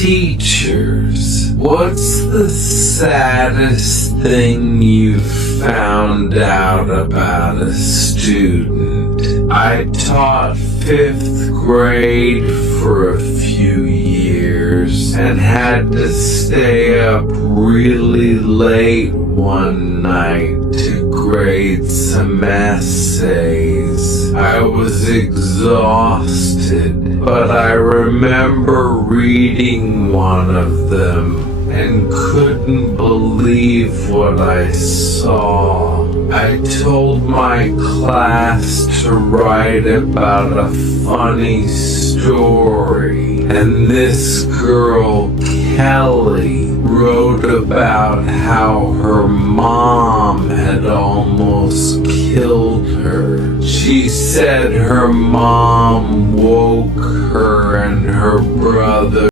Teachers, what's the saddest thing you found out about a student? I taught 5th grade for a few years and had to stay up really late one night to grade some essays. I was exhausted, but I remember reading one of them and couldn't believe what I saw. I told my class to write about a funny story, and this girl, Kelly, wrote about how her mom had almost killed her. She said her mom woke her and her brother